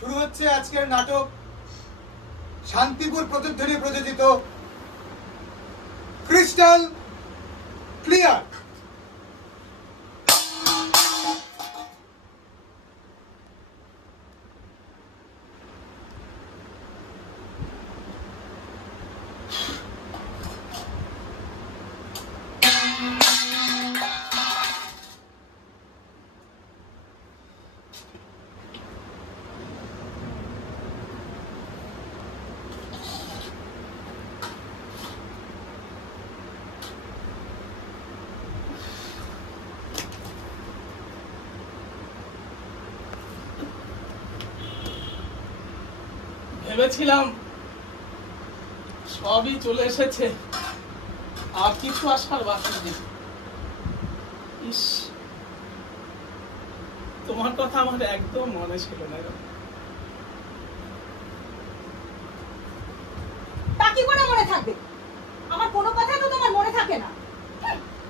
শুরু হচ্ছে আজকের নাটক শান্তিপুর প্রতিধ্বনি প্রযোজিত ক্রিস্টাল ক্লিয়ার। ভেবেছিলাম সবই চলে এসেছে, আর কিছু আসার বাকি নেই। ইস, তোমার কথা আমার একদম মনে ছিল না। তা কি করে মনে থাকবে? আমার কোনো কথা তো তোমার মনে থাকে না।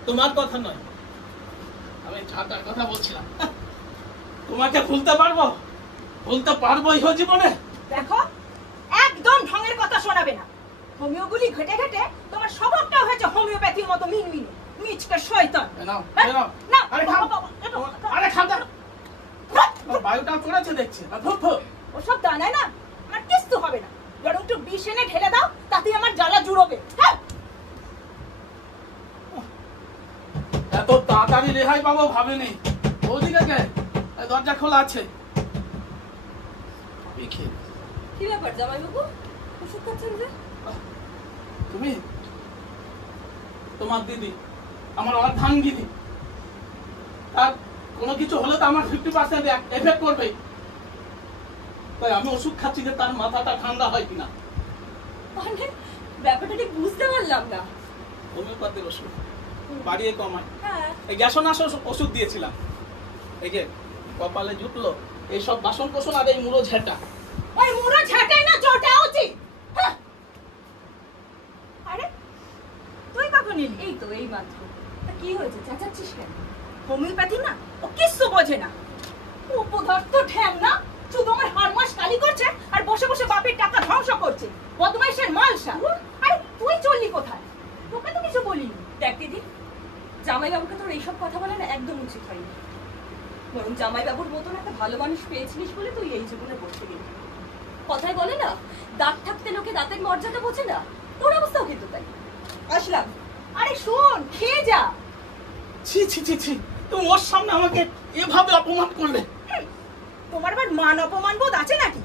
তোমার কথা নয়, আমি ঝাঁটার কথা বলছিলাম। তোমাকে ভুলতে পারবো? ভুলতে পারবো ইহ জীবনে? দেখো, একদম ঢঙের কথা শোনাবে না। হোমিওগুলি ঘেটে ঘেটে তোমার স্বভাবটা হয়েছে হোমিওপ্যাথির মতো মিনমিনে মিচকে শয়তান। না, আরে খান্দা, বায়ুটা চড়েছে দেখছি। ওসব দানায় না আমার কিচ্ছু হবে না, বরং একটু বিষ এনে ঢেলে দাও, তাতে আমার জ্বালা জুড়বে। এত তাড়াতাড়ি রেহাই পাবো ভাবিনি। ওদিকে কে? দরজা খোলা আছে। কি ব্যাপার জামাই বাবু, ওষুধ খাচ্ছেন যে? তুমি তোমার দিদি আমার অর্ধাঙ্গিনী, তার কোনো কিছু হলে তো আমার 50% এফেক্ট করবে। তাই আমি ওষুধ খাচ্ছি যে তার মাথাটা ঠান্ডা হয় কিনা। মানে ব্যাপারটা ঠিক বুঝতে পারলাম না। হোমিওপ্যাথির ওষুধ বাড়িয়ে কমায়। হ্যাঁ, এই গ্যাসনাশক ওষুধ দিয়েছিলাম। এই যে কপালে জুটলো এইসব বাসন কোসন আর এই মুড়ো ঝেঁটা। ওই মুড়ো ঝাঁটাই না জটা উচিত। আরে তুই কখন এলি? এই তো এই মাত্র। তা কি হয়েছে, চেঁচাচ্ছিস কেন? হোমিওপ্যাথি না ও কিচ্ছু বোঝে না। উপধর্ত ঠ্যাং না, শুধু আমার হারমাস কালি করছে আর বসে বসে বাপের টাকা ধ্বংস করছে। বদমাইশের মালসা। আরে তুই চললি কোথায়? তোকে তো কিছু বলিনি। দেখ দিদি, জামাইবাবুকে তোর এইসব কথা বলা না একদম উচিত হয়নি। বরং জামাইবাবুর মতন একটা ভালো মানুষ পেয়েছিলিস বলে তুই এই জীবনে বসে গেলি। কথায় বলে না, দাঁত থাকতে লোকে দাঁতের মর্যাদা বোঝে না, তোর অবস্থাও কিন্তু তাই। আসলাম। আরে শোন, খেয়ে যা। ছি ছি ছি ছি, তুমি ওর সামনে আমাকে এভাবে অপমান করলে। তোমার আবার মান অপমান বোধ আছে নাকি?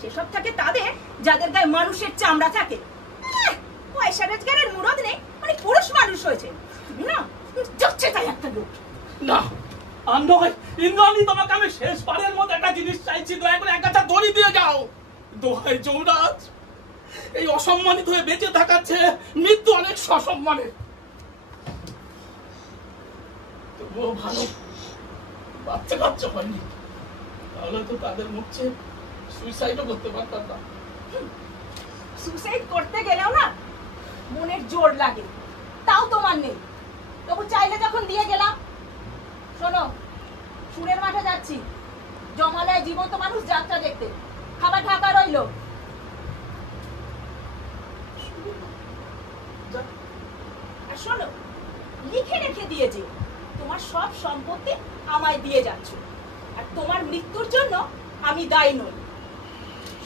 সেসব থাকে তাদের যাদের গায়ে মানুষের চামড়া থাকে। পয়সা রোজগারের মুরদ নেই, মানে পুরুষ মানুষ হয়েছে। তুমি না যাচ্ছে তাই একটা লোক। না আর নয় ইন্দ্রাণী, তোমাকে আমি শেষবারের মতো একটা জিনিস চাইছি, দয়া করে এক গাছা দড়ি দিয়ে যাও। দোহাই যমরাজ, এই অসম্মানিত হয়ে বেঁচে থাকার চেয়ে মৃত্যু অনেক সসম্মানের। তবুও ভালো বাচ্চা কাচ্চা হয়নি, তাহলে তো তাদের মুখে সুইসাইডও করতে পারতাম না। সুসাইড করতে গেলেও না মনের জোর লাগে, তাও তোমার নেই। তবু চাইলে যখন দিয়ে গেলাম। শোনো, সুরের মাঠে যাচ্ছি, জমালয় জীবন্ত মানুষ যাত্রা দেখতে। খাবার ঢাকা রইলো। আর শোনো, লিখে রেখে দিয়েছে তোমার সব সম্পত্তি আমায় দিয়ে যাচ্ছ, আর তোমার মৃত্যুর জন্য আমি দায়ী নই।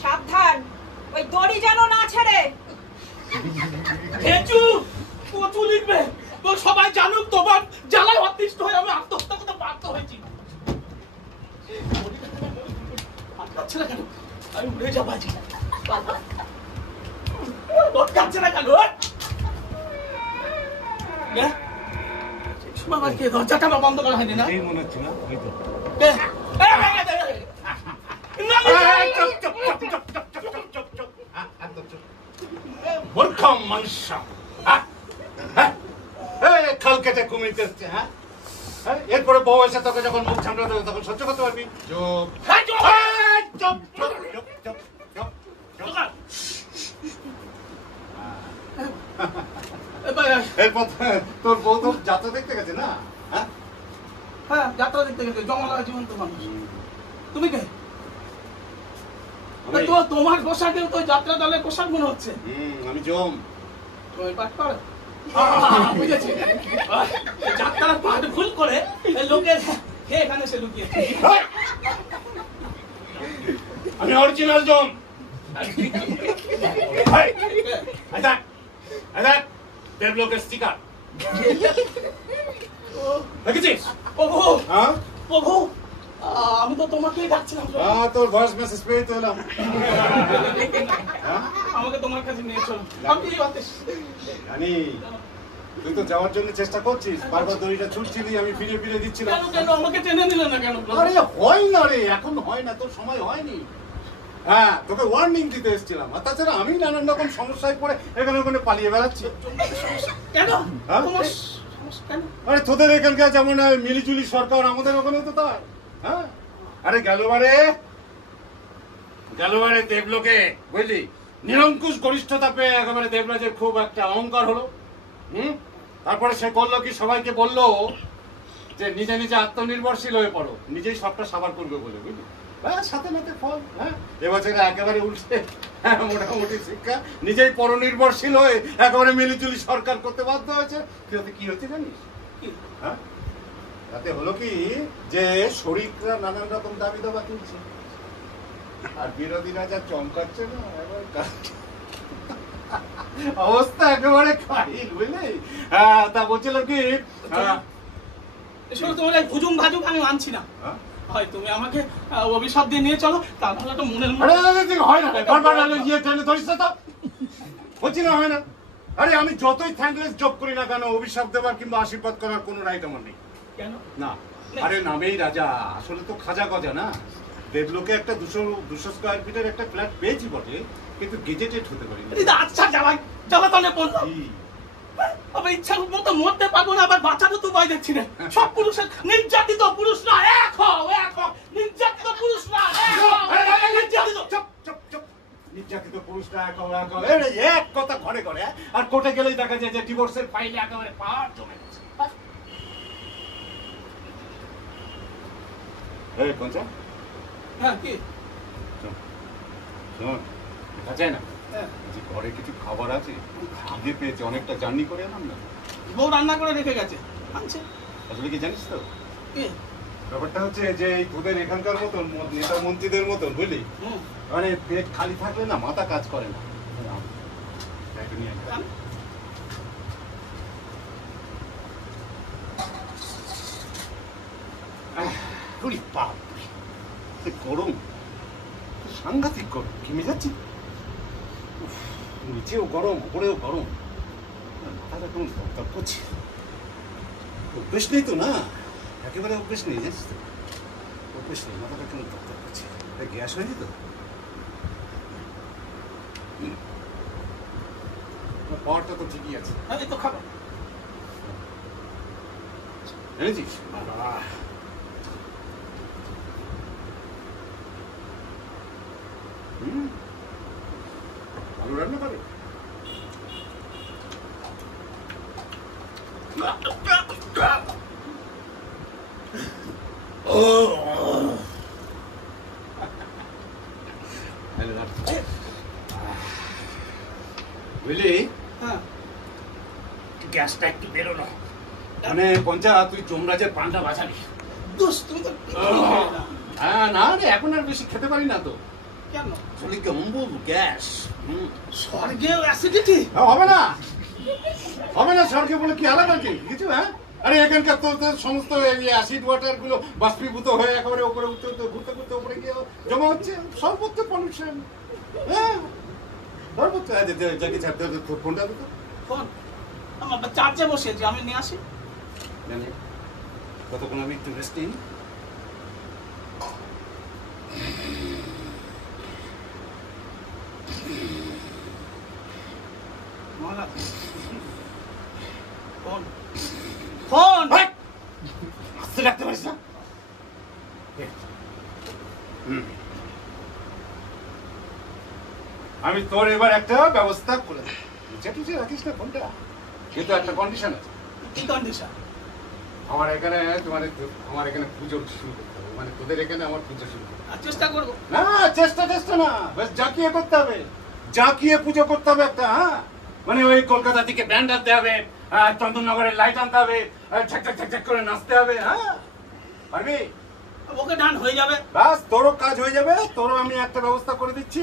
সাবধান, ওই দড়ি যেন না ছেড়ে। হেচু কচু লিখবে তো সবাই জানুক তোমার জ্বালায় অতিষ্ঠ হয়ে আমি আত্মহত্যা করতে বাধ্য হয়েছি। আটকাচ্ছে না কেন? আমি উড়ে যাবো আজকে। আটকাচ্ছে না কেন? দরজাটা বন্ধ করা হয়নি না? মনে হচ্ছে না, ওই তো খাল কেটে কুমির করছে। হ্যাঁ, এরপরে বউ এসে তোকে যখন মুখ ঝামড়া দেবে তখন সহ্য করতে পারবি? এরপর তোর বউ তো যাত্রা দেখতে গেছে না? হ্যাঁ, যাত্রা দেখতে গেছে, জমালয় জীবন্ত মানুষ। তুমি কে? তো তোমার পোশাকেও তো যাত্রা দলের পোশাক মনে হচ্ছে। আমি জম। তুমি পাঠ করো? বুঝেছি। যাত্রার পাঠ ভুল করে লোকের এখানে সে লুকিয়েছে। আমি অরিজিনাল জম। দেবলোকের স্টিকার দেখেছিস? প্রভু হ্যাঁ প্রভু, আমি তো তোমাকেই ডাকছিলাম। তোর ভয়েস মেসেজ পেয়ে তো এলাম। আমাকে তোমার কাছে নিয়ে চলো। আমি জানি তুই তো যাওয়ার জন্য চেষ্টা করছিস, বারবার দড়িটা ছুটছিলি, আমি ফিরে ফিরে দিচ্ছিলাম। কেন কেন আমাকে টেনে নিলে না কেন? আরে হয় না রে, এখন হয় না, তোর সময় হয়নি। হ্যাঁ, তোকে ওয়ার্নিং দিতে এসেছিলাম। আর তাছাড়া আমি নানান রকম সমস্যায় পড়ে এখানে ওখানে পালিয়ে বেড়াচ্ছি। কেন? হ্যাঁ? তোমার সমস্যা কেন? আরে তোদের এখানকার যেমন মিলিজুলি সরকার, আমাদের ওখানে তো তার। হ্যাঁ, আরে গেলবারে দেবলোকে বুঝলি নিরঙ্কুশ গরিষ্ঠতা পেয়ে একেবারে দেবরাজের খুব একটা অহংকার হলো। তারপরে সে করলো কি, সবাইকে বললো যে নিজে নিজে আত্মনির্ভরশীল হয়ে পড়ো, নিজেই সবটা সাবার করবে বলে, বুঝলি? সাথে সাথে ফল। হ্যাঁ, এবছরে একেবারে উল্টে মোটামুটি শিক্ষা, নিজেই পরনির্ভরশীল হয়ে একেবারে মিলিজুলি সরকার করতে বাধ্য হয়েছে। কি হচ্ছে জানিস? হ্যাঁ, তাতে হলো কি যে শরিকরা নানান রকম দাবি দাবা তুলছে, আর বিরোধীরা যা চমকাচ্ছে না, অবস্থা একেবারে কাহিল, বুঝলি? হ্যাঁ, তা বলছিলাম কি, তোমার এই ভুজুম ভাজুক আমি মানছি না। হয় তুমি আমাকে অভিশাপ দিয়ে নিয়ে চলো, তাহলে একটা মনের হয় না, বারবার ইয়ে টেনে ধরিস না তো, বলছি না হয় না। আরে আমি যতই থ্যাঙ্কলেস জব করি না কেন, অভিশাপ দেওয়ার কিংবা আশীর্বাদ করার কোনো রাইট আমার নেই। কেন? না, আরে নামেই রাজা, আসলে তো খাজা গজা না। দেবলোকে একটা 200 স্কয়ার ফিটের একটা ফ্ল্যাট পেয়েছি বটে, কিন্তু গেজেটেড হতে পারিনি। আচ্ছা জ্বালাতনে বললো, আবার ইচ্ছা মতো মরতে পারবো না, আবার বাঁচারও তো ভয় দেখছি না। সব পুরুষের নির্যাতিত পুরুষরা এক হও, নির্যাতিত পুরুষরা এক হও, নির্যাতিত পুরুষরা এক কথা ঘরে ঘরে, আর কোর্টে গেলেই দেখা যায় যে ডিভোর্সের ফাইলে একেবারে পাহাড় জমে গেছে। এই পঞ্চা, হ্যাঁ কি শোন, দেখা যায় না যে ঘরে কিছু খাবার আছে, খিদে পেয়েছে, অনেকটা জার্নি করে এলাম না। বউ রান্না করে রেখে গেছে, আনছে। আসলে কি জানিস তো, কি ব্যাপারটা হচ্ছে যে এই তোদের এখানকার মতন নেতা মন্ত্রীদের মতন, বুঝলি, মানে পেট খালি থাকলে না মাথা কাজ করে না। গরম, সাংঘাতিক গরম, ঘেমে যাচ্ছি। নিচেও গরম, উপরেও গরম, মাথাটা কেমন দরকার করছে। অভ্যেস নেই তো না, একেবারে অভ্যেস নেই, জানিস তো, অভ্যেস নেই, মাথাটা কেমন দরকার করছে। গ্যাস হয়নি তো, পাওয়ারটা তো ঠিকই আছে। এই তো খাবার এনেছিস? আলু রান্না করে বুঝলি, গ্যাসটা একটু বেরোনো। মানে পঞ্চা, তুই যমরাজের প্রাণটা বাঁচালি। হ্যাঁ, না রে, এখন আর বেশি খেতে পারি না তো। কেন? আসলে কি অম্বল গ্যাস, স্বর্গেও অ্যাসিডিটি হবে না, হবে না। স্বর্গে বলে কি আলাদা কিছু? হ্যাঁ, আরে এখানকার তো সমস্ত অ্যাসিড ওয়াটার গুলো বাষ্পীভূত হয়ে একেবারে উপরে উঠতে উঠতে ঘুরতে ঘুরতে উপরে গিয়ে জমা হচ্ছে, সর্বোচ্চ পলিউশন। হ্যাঁ, সর্বোচ্চ। যাকে ফোনটা দিত, ফোন আমার চার্জে বসিয়েছি, আমি নিয়ে আসি। জানি কতক্ষণ আমি একটু রেস্ট নিই। ফোন ফোন আস্তে রাখতে পারিস না। আমি তোর এবার একটা ব্যবস্থা করে দেবো, রাখিস না ফোনটা, কিন্তু একটা কন্ডিশন আছে। কি কন্ডিশন? আমার এখানে আমার এখানে পুজো শুরু করতে হবে, মানে তোদের এখানে আমার পুজো শুরু করতে হবে। চেষ্টা করবো। না চেষ্টা না, বেশ জাঁকিয়ে করতে হবে, জাঁকিয়ে পুজো করতে হবে একটা। হ্যাঁ, মানে ওই কলকাতা থেকে ব্যান্ড আনতে হবে, চন্দননগরের লাইট আনতে হবে, ঝাক ঝাক ঝাক করে নাচতে হবে। হ্যাঁ পারবি? ওকে ডান হয়ে যাবে। বাস তোরও কাজ হয়ে যাবে, তোরও আমি একটা ব্যবস্থা করে দিচ্ছি।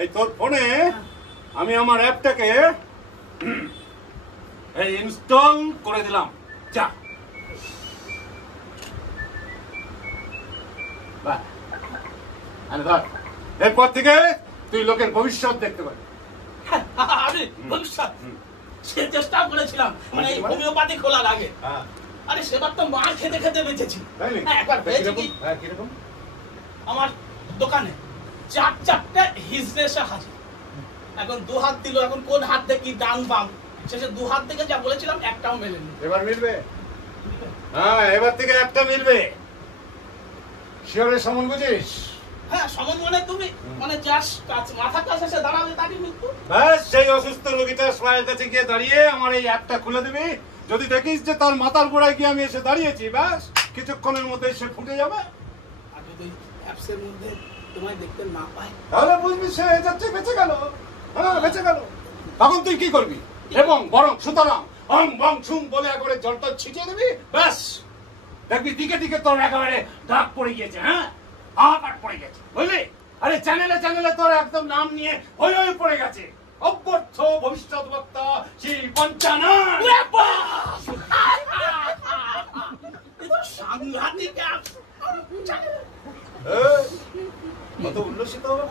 এই তোর ফোনে আমি আমার অ্যাপটাকে এই ইনস্টল করে দিলাম, যা। বাহ, আরে ধর, এরপর থেকে তুই লোকের ভবিষ্যৎ দেখতে পাবি। আমি ভবিষ্যৎ সে চেষ্টাও করেছিলাম, মানে এই হোমিওপ্যাথি খোলার আগে। আরে সেবার তো মার খেতে খেতে বেঁচেছি। একবার হয়েছে কি, আমার দোকানে চারটে হিজড়ে এসে হাজির। এখন দু হাত দিল, এখন কোন হাত থেকে কি ডান বাম, শেষে দু হাত থেকে যা বলেছিলাম একটাও মেলেনি। এবার মিলবে? হ্যাঁ, এবার থেকে একটা মিলবে। শিওরে সমন বুঝিস? হ্যাঁ, সমন মানে তুমি মানে যার মাথা কাছে এসে দাঁড়াবে তারই মৃত্যু। ব্যাস, সেই অসুস্থ রোগীটার পায়ের কাছে গিয়ে দাঁড়িয়ে আমার এই অ্যাপটা খুলে দিবি। যদি দেখিস যে তার মাথার গোড়ায় গিয়ে আমি এসে দাঁড়িয়েছি, ব্যাস কিছুক্ষণের মধ্যে সে ফুটে যাবে। আর যদি অ্যাপসের মধ্যে তোমায় দেখতে না পায়, তাহলে বুঝবি সে যাচ্ছে বেঁচে গেল। হ্যাঁ, বেঁচে গেল। তখন তুই কি করবি? এবং বরং সুতরাং অং বং ছুং বলে একবারে জলটা ছিটিয়ে দিবি, ব্যাস দেখবি দিকে দিকে তোর একেবারে দাগ পড়ে গিয়েছে। হ্যাঁ, হাহাকার পড়ে গেছে, বুঝলি? আরে চ্যানেলে তোর একদম নাম নিয়ে হই হই পড়ে গেছে। অব্যর্থ ভবিষ্যৎ বক্তা শ্রী পঞ্চানন। সাংঘাতিক অ্যাপ। কত উল্লসিত হবে।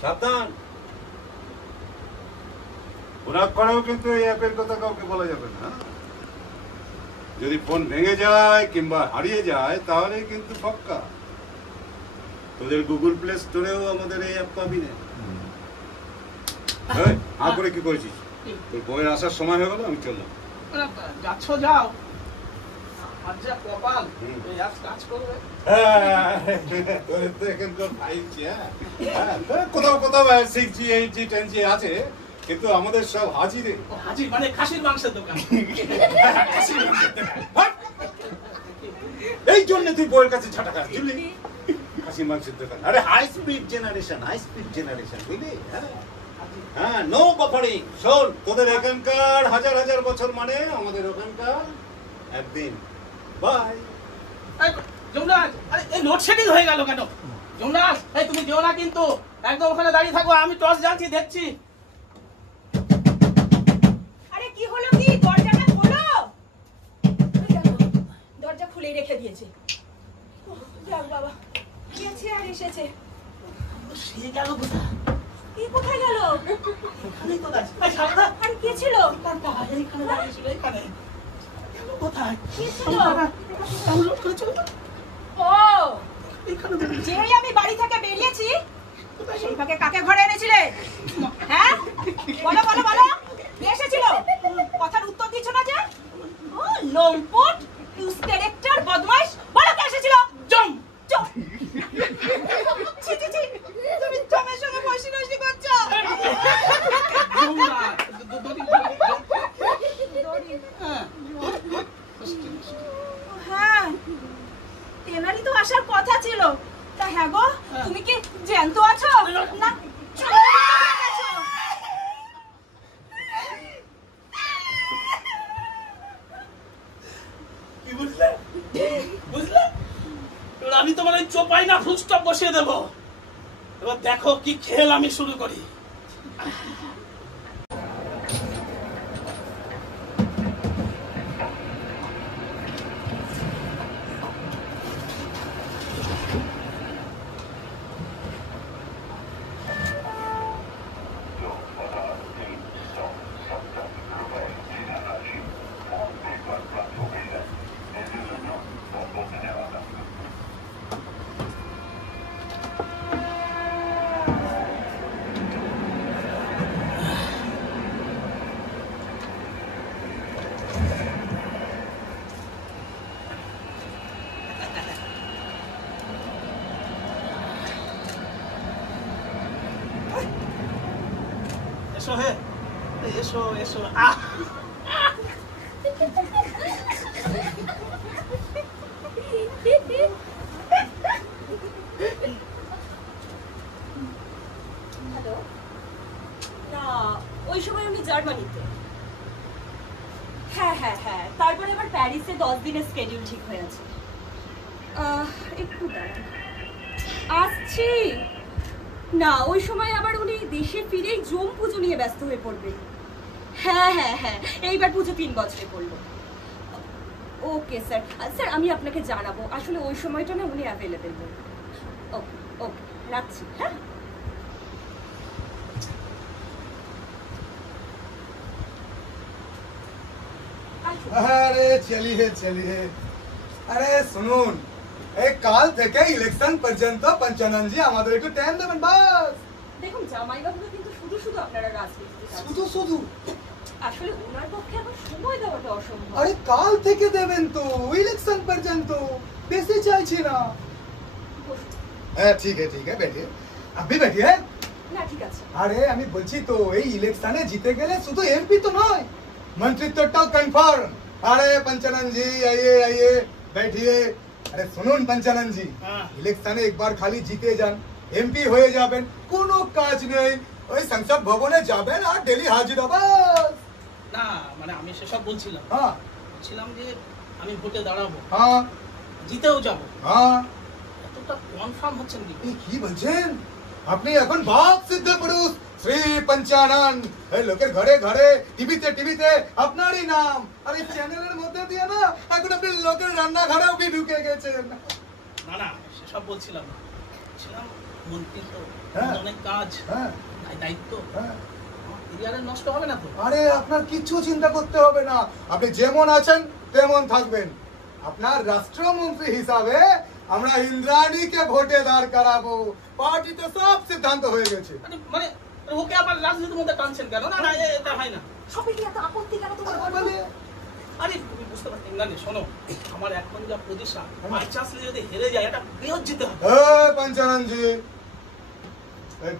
সাবধান, ওনার করেও কিন্তু এই অ্যাপের কথা কাউকে বলা যাবে না। যদি ফোন ভেঙে যায় কিংবা হারিয়ে যায় তাহলে কিন্তু পক্কা তোদের গুগল প্লে স্টোরেও আমাদের এই অ্যাপ পাবি না। হ্যাঁ করে কি করেছিস? তোর বইয়ের আসার সময় হয়ে গেল, আমি চললাম। যাচ্ছ যাও, আর যা কপাল এই অ্যাপ কাজ করবে। তোদের তো এখানকার 5G, কোথাও 6G 8G 10G আছে, কিন্তু আমাদের সব হাজিরে। হাজির মানে খাসির মাংসের দোকান। এই জন্য তুই বইয়ের কাছে ঝাঁটা খাস, বুঝলি? খাসির মাংসের দোকান। আরে হাই স্পিড জেনারেশন, বুঝলি? হ্যাঁ, নো বাফারিং। শোন, তোদের এখানকার হাজার বছর মানে আমাদের ওখানকার একদিন। বাই। যমুনাথ, আরে এই লোডশেডিং হয়ে গেল কেন? যমুনাথ, এই তুমি যেও না কিন্তু, একদম ওখানে দাঁড়িয়ে থাকো, আমি টর্চ জ্বালছি, দেখছি। আরে কি হলো কি? দরজাটা খোলো। দরজা খুলেই রেখে দিয়েছে। যাক বাবা, গেছে আর এসেছে। সে গেল কোথায়? কি কোথায় গেল? এখানেই তো দাঁড়িয়ে। এই সারদা, আর কে ছিল? এইখানে দাঁড়িয়েছিল, এইখানে। গেল কোথায়? কি ছিল? ডাউনলোড করেছিল তো? ও, এইখানে দাঁড়িয়ে। যেই আমি বাড়ি থেকে বেরিয়েছি সেই ফাঁকে কাকে ঘরে এনেছিলে? হ্যাঁ, বলো বলো বলো, কে এসেছিল? কথার উত্তর দিচ্ছ না যে? ও লম্পট, লুজ ক্যারেক্টার, বদমাইশ, বলো কে এসেছিল? জম জম। ছি ছি ছি, তুমি জমের সঙ্গে বসি করছো। যমুনাথ, হ্যাঁ, তেনারই তো আসার কথা ছিল। তা হ্যাঁ গো, তুমি কি জ্যান্ত আছো না? কি বুঝলে? এবার আমি তোমার ওই চোপাই না ফুল স্টপ বসিয়ে দেবো। এবার দেখো কি খেল আমি শুরু করি। এসো হে, এসো। হ্যাঁ তারপরে আবার প্যারিসে 10 দিনের স্কেডিউল ঠিক হয়ে আছে। একটু দাঁড়ান, আসছি না, ওই সময় আবার উনি দেশে ফিরেই জম পুজো নিয়ে ব্যস্ত হয়ে পড়বে। হ্যাঁ এইবার পুজো 3 বছরে পড়লো। ওকে স্যার, স্যার আমি আপনাকে জানাবো, আসলে ওই সময়টা না উনি অ্যাভেলেবেল বলবেন। ওকে ওকে, রাখছি। হ্যাঁ अरे चलिए चलिए अरे শুনুন এই কাল থেকে ইলেকশন পর্যন্ত পঞ্চাননজি আমাদের একটু টাইম দেবেন বাস। দেখুন জামাইবাবুকে কিন্তু শুধু শুধু আপনারা রাজনীতিতে যাচ্ছেন। শুধু শুধু আসলে ওনার পক্ষে আবার সময় দেওয়াটা অসম্ভব। আরে কাল থেকে দেবেন তো, ইলেকশন পর্যন্ত, বেশি চাইছি না। হ্যাঁ ঠিক है बैठिए, अभी बैठिए। না ঠিক আছে। আরে আমি বলছি তো এই ইলেকশনে জিতে গেলে শুধু এমপি তো নয়, मंत्रित्वটাও কনফার্ম। আরে पंचानन जी आइए बैठिए। আরে শুনুন पंचानन जी, ইলেকশনে একবার খালি জিতে যান, এমপি হয়ে যাবেন, কোনো কাজ নেই, ওই সংসদ ভবনে যাবেন আর ডেলি হাজির হবেন। না মানে আমি সেসব বলছিলাম, হ্যাঁ বলছিলাম যে আমি ভোটে দাঁড়াবো, হ্যাঁ জিতেও যাবো, হ্যাঁ। এতটা কনফার্ম হচ্ছেন কি? এই কি বলছেন আপনি? এখন বাপ সিদ্ধ পুরুষ শ্রী পঞ্চানন, এই লোকের ঘরে ঘরে টিভিতে আপনারই নাম, আর এই চ্যানেলের মধ্যে দিয়ে না এখন আপনি লোকের রান্নাঘরেও কি ঢুকে গেছেন। না সেসব বলছিলাম না, বলছিলাম মন্ত্রী তো হ্যাঁ। অনেক কাজ, হ্যাঁ দায়িত্ব, হ্যাঁ। ক্যারিয়ারে নষ্ট হবে না তো? আরে আপনার কিচ্ছু চিন্তা করতে হবে না, আপনি যেমন আছেন তেমন থাকবেন। আপনার রাষ্ট্রমন্ত্রী হিসাবে আমরা ইন্দ্রাণীকে ভোটে দাঁড় করাবো, পার্টিতে সব সিদ্ধান্ত হয়ে গেছে। মানে ওকে আবার রাজনীতির মধ্যে টানছেন কেন? না এটা হয় না। সবাই এত আপত্তি কেন তোমার? বলে আরে তুমি বুঝতে পারছি না, শোনো আমার এখন যা পজিশন, বাই চান্স যদি হেরে যায় এটা বেইজ্জতি হবে। पंचानन जी,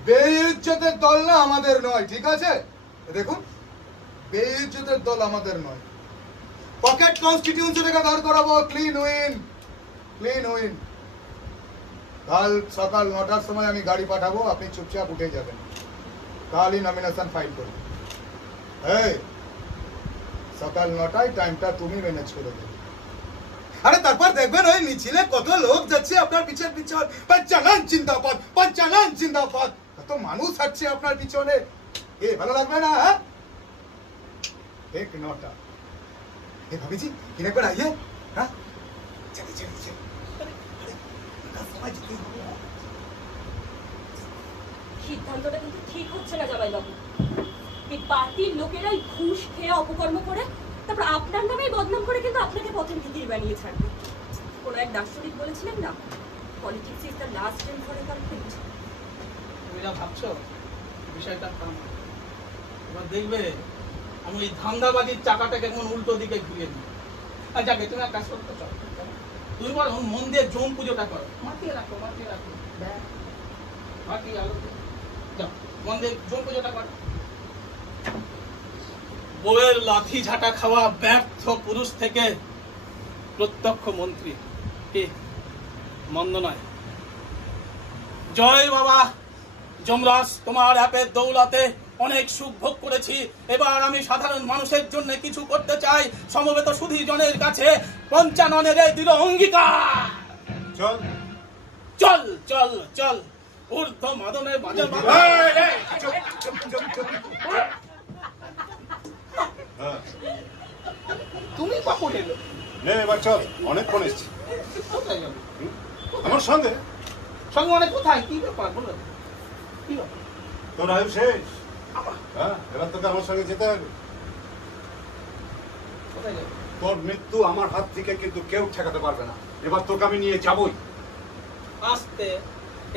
বেইজ্জতের দল না আমাদের নয়, ঠিক আছে? দেখুন বেইজ্জতের দল আমাদের নয়, পকেট কনস্টিটিউশন থেকে দাঁড় করাবো, ক্লিন উইন। কাল সকাল 9টার সময় আমি গাড়ি পাঠাবো, আপনি চুপচাপ উঠে যাবেন, কালই নমিনেশন ফাইল করুন। এই সকাল 9টায় টাইমটা তুমি ম্যানেজ করে দেবে। আরে তারপর দেখবেন ওই মিছিলে কত লোক যাচ্ছে আপনার পিছন पंचानन जिंदाबाद, কত মানুষ হাঁটছে আপনার পিছনে, এ ভালো লাগবে না? হ্যাঁ एक 9টা, ए भाभी जी किने पर आइए। हाँ चलिए সিদ্ধান্তটা কিন্তু ঠিক হচ্ছে না জামাইবাবু। এই পার্টির লোকেরাই ঘুষ খেয়ে অপকর্ম করে তারপর আপনার নামেই বদনাম করে কিন্তু আপনাকে পথের ভিত্তি বানিয়ে ছাড়বে। কোনো এক দার্শনিক বলেছিলেন না, politics is the last end for a conflict. তুমি যা ভাবছো বিষয়টা কাম, এবার দেখবে আমি ওই ধান্দাবাজির চাকাটাকে কেমন উল্টো দিকে ঘুরিয়ে দিই। আর যাকে তুমি এক কাজ করতে চাও, তুমি বলো মন দিয়ে জম পুজোটা করো, মাতিয়ে রাখো মাটি আলো যাও, মন দিয়ে জম পুজোটা করো। বউয়ের লাঠি ঝাঁটা খাওয়া ব্যর্থ পুরুষ থেকে প্রত্যক্ষ মন্ত্রী, কি মন্দ নয়। জয় বাবা যমরাজ, তোমার অ্যাপের দৌলতে অনেক সুখ ভোগ করেছি, এবার আমি সাধারণ মানুষের জন্য কিছু করতে চাই। সমবেত সুধীজনের কাছে পঞ্চাননের এই দৃঢ় অঙ্গীকার। চল চল চল চল ঊর্ধ্ব মাদনের বাজা তুমি কখন এলো? নে এবার চল, অনেকক্ষণ এসছি। কোথায় যাবে? আমার সঙ্গে সঙ্গে মানে কোথায়? কি ব্যাপার বলো, কি ব্যাপার? তোর আয়ু শেষ। হ্যাঁ এবার তোকে আমার সঙ্গে যেতে হবে। কোথায় যাবে? তোর মৃত্যু আমার হাত থেকে কিন্তু কেউ ঠেকাতে পারবে না, এবার তোকে আমি নিয়ে যাবই। আসতে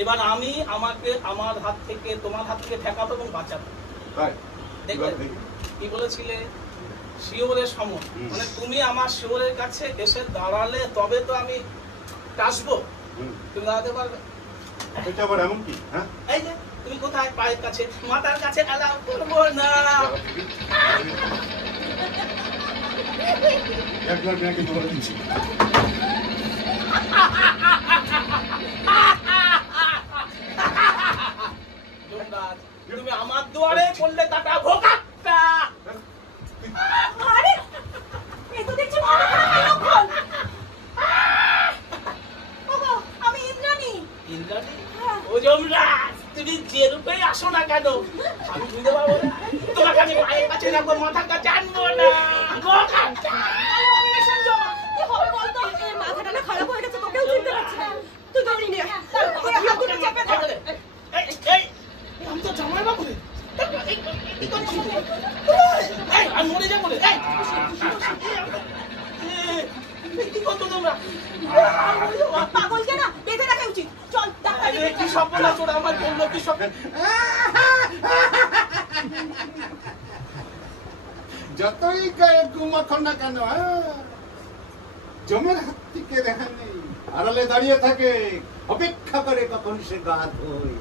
এবার আমি আমাকে আমার হাত থেকে তোমার হাত থেকে ঠেকাবো এবং বাঁচাবো। তাই দেখবে কি বলেছিলে, শিওরের সম, মানে তুমি আমার শিওরের কাছে এসে দাঁড়ালে তবে তো আমি আসবো, তুমি দাঁড়াতে পারবে? এটা আবার এমন কি? হ্যাঁ এই যে তুমি কোথায়? পায়ের কাছে, মাথার কাছে অ্যালাউ করবো না। একবার মেয়েকে বলে দিচ্ছি। তুমি আমার দুয়ারে পড়লে কাটা ভোকাটা। আরে কেন? আমি বুঝতে পারবো না। তোমার কাছে পায়ের কাছে রাখবো, মাথার কাছে আনবো না। কি হবে বলতো? এই মাথাটা না খারাপ হয়ে গেছে, তোকেও চিনতে পারছি না। তুই ধরে নে। আমি তো জামাই বাবু রে। আমি মরে যাবো রে। কি করছো তোমরা? পাগলকে না বেঁধে রাখা উচিত। চল কি স্বপ্ন চোরা আমার বললো, কি স্বপ্ন? যতই গায়ে ঘুমাখন না কেন, জমের হাত থেকে রেখা নেই, আড়ালে দাঁড়িয়ে থাকে, অপেক্ষা করে কখন সে গা ধোয়।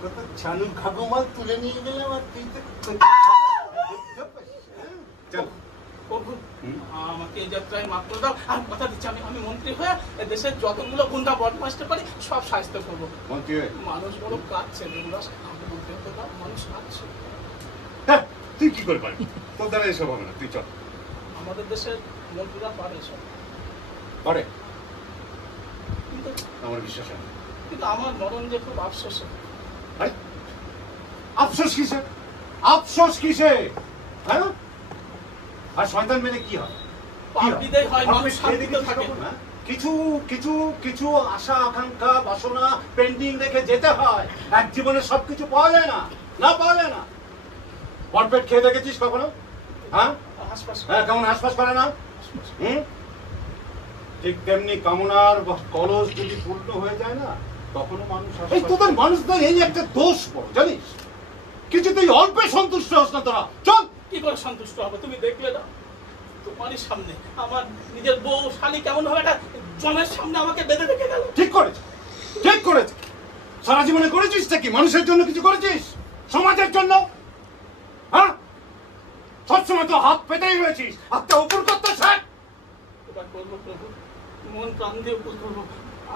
কত ছানু খাগোমাল তুলে নিয়ে গেলাম, আর তুই চল। আমাকে এই যাত্রায় মাফ করে দাও। আর কথা দিচ্ছি, আমি মন্ত্রী হয়ে দেশের যতগুলো গুন্ডা বদমাস্ট পারি সব সাহায্য করবো। মন্ত্রী হয়ে মানুষ বড় কাঁদছে, মন্ত্রী হতে দাও, মানুষ কাঁদছে। হ্যাঁ, তুই কি করে পারবি? তোর দ্বারা এসব হবে না, তুই চল। আমাদের দেশের মন্ত্রীরা পারে সব পারে, কিন্তু আমার বিশ্বাস হয়। আমার মরণ যে খুব আফসোস। আফসোস কিসে? আফসোস কিসে? হ্যাঁ, আর শয়তান মেনে কি হয়? বিদায় হয়, মানুষ শান্তিতে থাকে না। কিছু কিছু কিছু আশা আকাঙ্ক্ষা বাসনা পেন্ডিং রেখে যেতে হয়। এক জীবনে সবকিছু পাওয়া যায় না, না পাওয়া যায় না। ভরপেট খেয়ে দেখেছিস কখনো? হ্যাঁ, কেমন হাসপাস করে না? ঠিক তেমনি কামনার কলস যদি পূর্ণ হয়ে যায় না, তখনও মানুষ এই তোদের মানুষদের এই একটা দোষ বড়, জানিস? কিছুতেই অল্পে সন্তুষ্ট হস না তোরা। চল। কি করে সন্তুষ্ট হবে? তুমি দেখলে না তোমারই সামনে আমার নিজের বউ শালী কেমন ভাবে একটা জমের সামনে আমাকে বেঁধে রেখে গেল। ঠিক করেছে, ঠিক করেছে। সারা জীবনে করেছিস কি? মানুষের জন্য কিছু করেছিস? সমাজের জন্য? হ্যাঁ, সবসময় তো হাত পেতেই রয়েছিস। হাতটা উপর করতে শেখ। এবার করবো প্রভু, মন প্রাণ দিয়ে উপর করবো।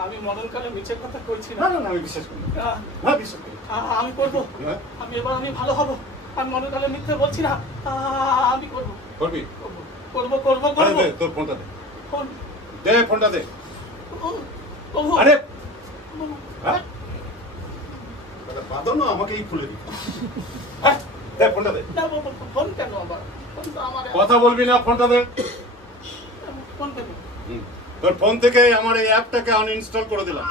আমি মরণকালে মিছের কথা কইছি না, না, না, আমি বিশ্বাস করি না। না, বিশ্বাস করি। আমি করবো। আমি ভালো হব। আমি মরণকালে মিথ্যে বলছি না। আমি করবো। করবি? করবো করবো করবো। তোর ফোনটা দে। ফোন দে, ফোনটা দে। প্রভু। আরে হ্যাঁ, বাদর না, আমাকেই খুলে দিবি। হ্যাঁ, দে ফোনটা দে। ফোন কেন আবার? কথা বলবি না, ফোনটা দে। ফোন কেন? তোর ফোন থেকে আমার এই অ্যাপটাকে আনইনস্টল করে দিলাম।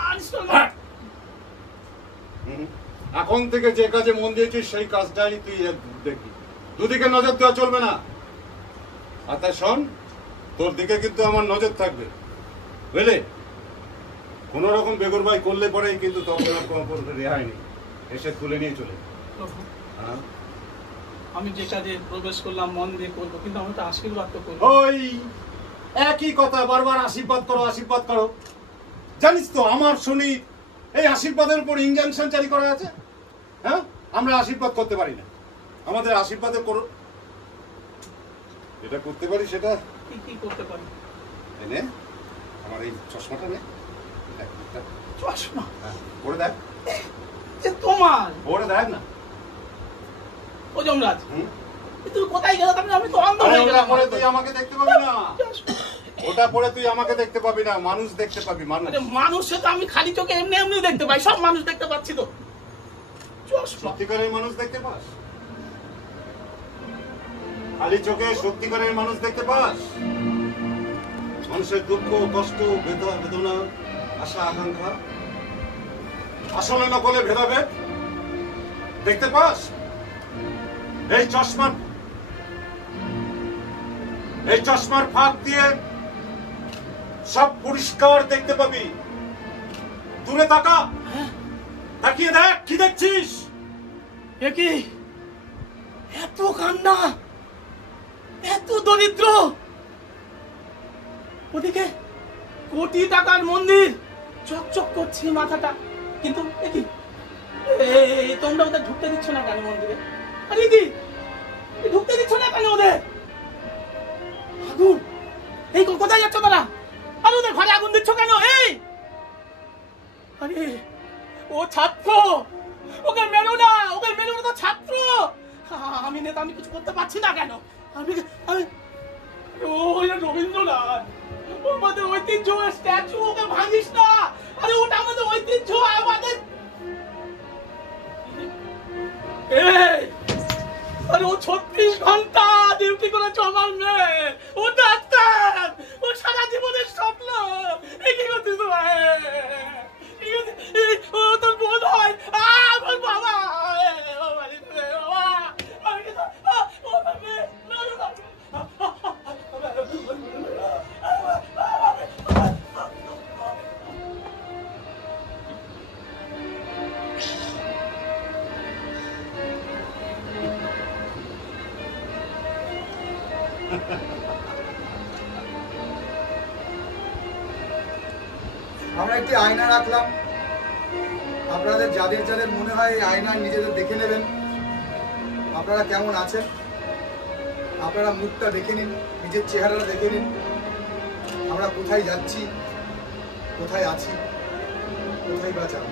এখন থেকে যে কাজে মন দিয়েছিস সেই কাজটাই তুই দেখবি। দুদিকে নজর দেওয়া চলবে না। আর তা শোন, তোর দিকে কিন্তু আমার নজর থাকবে, বুঝলে? কোন রকম বেগরবাই করলে পরেই কিন্তু তখন আর কোনো রেহাই নেই, এসে তুলে নিয়ে চলে। আমি যে কাজে প্রবেশ করলাম মন দিয়ে করবো, কিন্তু আমি তো আশীর্বাদ তো করবো। ওই একই কথা বারবার, আশীর্বাদ করো, আশীর্বাদ করো। জানিস তো আমার শুনি এই আশীর্বাদের উপর ইনজাংশন জারি করা আছে। হ্যাঁ, আমরা আশীর্বাদ করতে পারি না। আমাদের আশীর্বাদে করো, এটা করতে পারি। সেটা কি করতে পারি? নে, আমার এই চশমাটা নে। চশমা? পরে দেখ। তোমার পরে দেখ না। ও যমরাজ, তুই কোথায় গেল? আমি তো অন্ধ হয়ে গেলাম। পরে তুই আমাকে দেখতে পাবি না। ওটা পরে তুই আমাকে দেখতে পাবি না, মানুষ দেখতে পাবি। মানুষে তো আমি খালি চোখে এমনি এমনি দেখতে পাই, সব মানুষ দেখতে পাচ্ছি তো। সত্যিকারের মানুষ দেখতে পাস? খালি চোখে সত্যিকারের মানুষ দেখতে পাস? মানুষের দুঃখ কষ্ট বেদনা আশা আকাঙ্ক্ষা আসলে নকলে ভেদাভেদ দেখতে পাস? এই চশমার ফাঁক দিয়ে সব পরিষ্কার দেখতে পাবি। দূরে তাকা, তাকিয়ে দেখ, কি দেখছিস? কি এত কান্না, এত দরিদ্র, ওদিকে কোটি টাকার মন্দির, চকচক করছে মাথাটা, কিন্তু তোমরা ওদের ঢুকতে দিচ্ছ না কেন মন্দিরে? আরে কি ঢুকতে দিচ্ছ না কেন ওদের? আগুন, এই কোথায় যাচ্ছ তারা? আর ওদের ঘরে আগুন দিচ্ছ কেন? এই আরে ও ছাত্র, ওকে মেরো না, ওকে মেরো না, তো ছাত্র। আমি নেতা, আমি কিছু করতে পারছি না কেন? আমি ওই রবীন্দ্রনাথ, আমাদের ঐতিহ্য স্ট্যাচু, ওকে ভাঙিস না। আরে ওটা আমাদের ঐতিহ্য, আমাদের। আরে ও 36 ঘন্টা ডিউটি করেছে আমার মেয়ে, ও ডাক্তার, ও সারা জীবনের স্বপ্ন। কি করছিস ও তোর বোন হয়, আমার বাবা। আমরা একটি আয়না রাখলাম, আপনাদের যাদের যাদের মনে হয় এই আয়নায় নিজেদের দেখে নেবেন আপনারা কেমন আছেন। আপনারা মুখটা দেখে নিন, নিজের চেহারাটা দেখে নিন, আমরা কোথায় যাচ্ছি, কোথায় আছি, কোথায় বা যাব।